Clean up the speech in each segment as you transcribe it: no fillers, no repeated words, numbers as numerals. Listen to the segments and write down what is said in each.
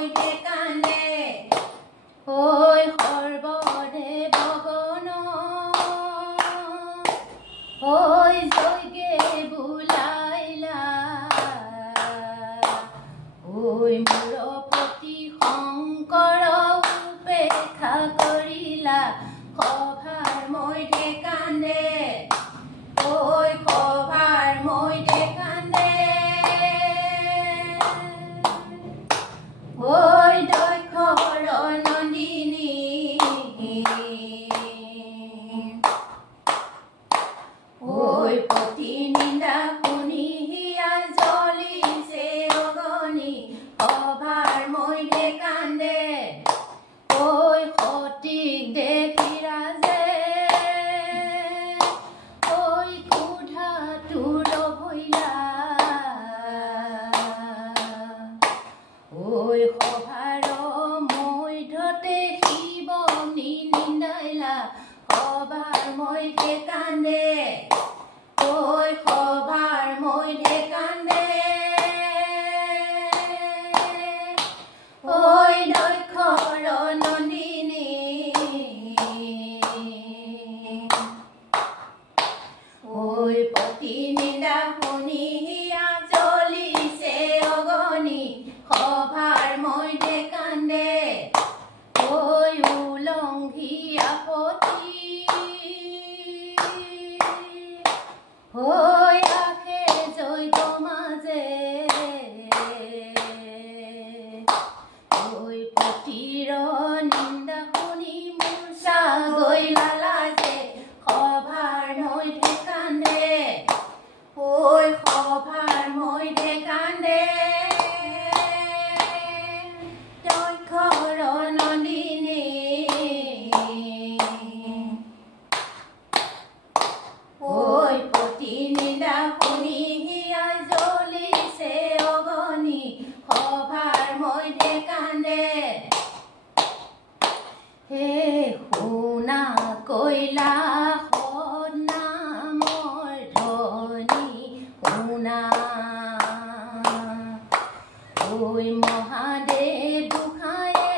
মইতে কান্দে ঐ সৰ্বদেৱ গণ ঐ যজ্ঞে বুলাইলা ঐ মোৰ প্ৰতি শংকৰ উপেক্ষা কৰিলা সভাৰ মইতে কান্দে ঐ সভাৰ মইতে কান্দে ঐ দক্ষৰ নন্দিনী ঐ পতি নিন্দা শুনি হিয়া জ্বলিছে অগনি সভাৰ মইতে কান্দে ঐ সতীক দেখি ৰাজে ঐ কোঠা তোৰ ভৈলা ঐ সভাৰ মধ্যতে শিৱ নিন্দাইলা সভাৰ মইতে কান্দে ঐ সভাৰ মইতে কান্দে ঐ দক্ষৰ নন্দিনী ঐ পতি নিন্দা শুনি হিয়া জ্বলিছে অগনি সভাৰ মইতে কান্দে ঐ উলংঘি আপত্তি ঐ আখে জৈত মাজে ঐ পতিৰ নিন্দা শুনি মূৰ্ছা গৈলা লাজে সভাৰ মইতে কান্দে ঐ সভাৰ মইতে কান্দে দক্ষৰ নন্দিনী ঐ পতি নিন্দা শুনি হিয়া জ্বলিছে অগনি সভাৰ মইতে কান্দে হে শুনা কৈলা সৎনামৰ ধ্বনি শুনা ঐ মহাদেৱ গোসাঁয়ে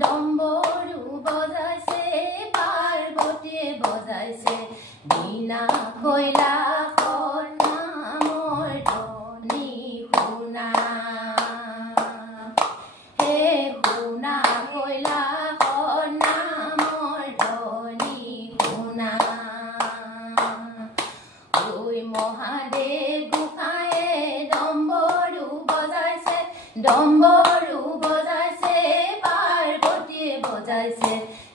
ডম্বৰু বজাইছে পাৰ্বতীয়ে বজাইছে বীণা কৈলা সৎনামৰ ধ্বনি শুনা হে শুনা কৈলা সৎনামৰ ধ্বনি শুনা ঐ মহাদেৱ গোসাঁয়ে ডম্বৰু বজাইছে পাৰ্বতীয়ে বজাইছে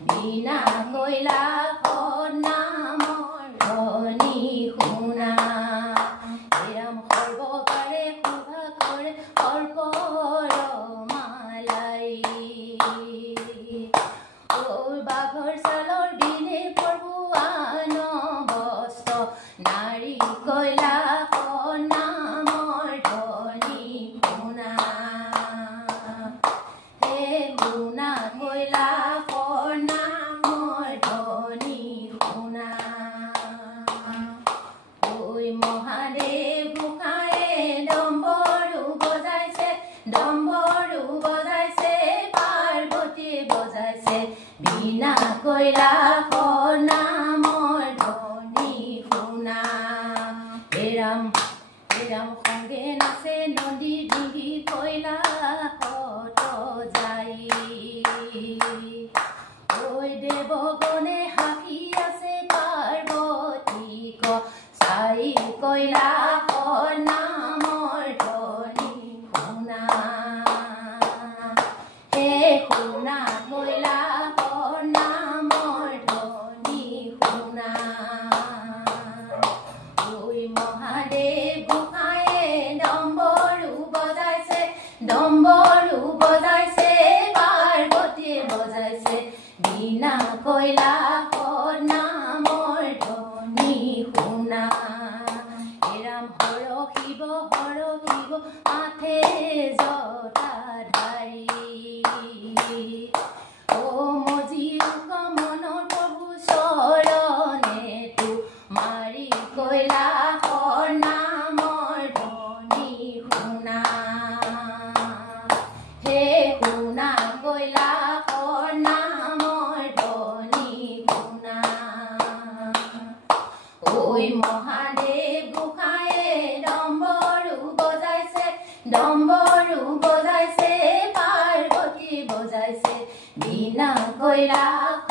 বীণা কৈলা সৎনামৰ ধ্বনি শুনা এৰাম সৰ্বকাৰে শোভা কৰে সৰ্পৰ মালাই ঐ বাঘৰ ছালৰ দিনে প্ৰভুৱান বস্ত্ৰ নাৰী কৈলা সৎনামৰ ধ্বনি শুনা হে শুনা কৈলা সৎনামৰ ধ্বনি শুনা ঐ মহাদেৱ গোসাঁয়ে ডম্বৰু বজাইছে পাৰ্বতীয়ে বজাইছে বীণা কৈলা সৎনামৰ ধ্বনি শুনা এৰাম সংগে নাচে নদী দিঘি কৈলা সত যাই ঐ দেৱগণে হাঁহি আছে পাৰ্বতীক চাই কৈলা সৎনামৰ ধ্বনি শুনা হে শুনা কৈলা সৎনামৰ ধ্বনি শুনা ঐ মহাদেৱ গোসাঁয়ে ডম্বৰু বজাইছে পাৰ্বতীয়ে বজাইছে বীণা কৈলা সৎনামৰ ধ্বনি শুনা এৰাম হৰ শিৱ আঠে জটাধাৰী ও মজি মনৰ প্ৰভু চৰণে তু মাৰি কৈলা সৎনামৰ ধ্বনি শুনা ডমৰু বজাইছে পাৰ্বতী বজাইছে বিনা কৈলাশ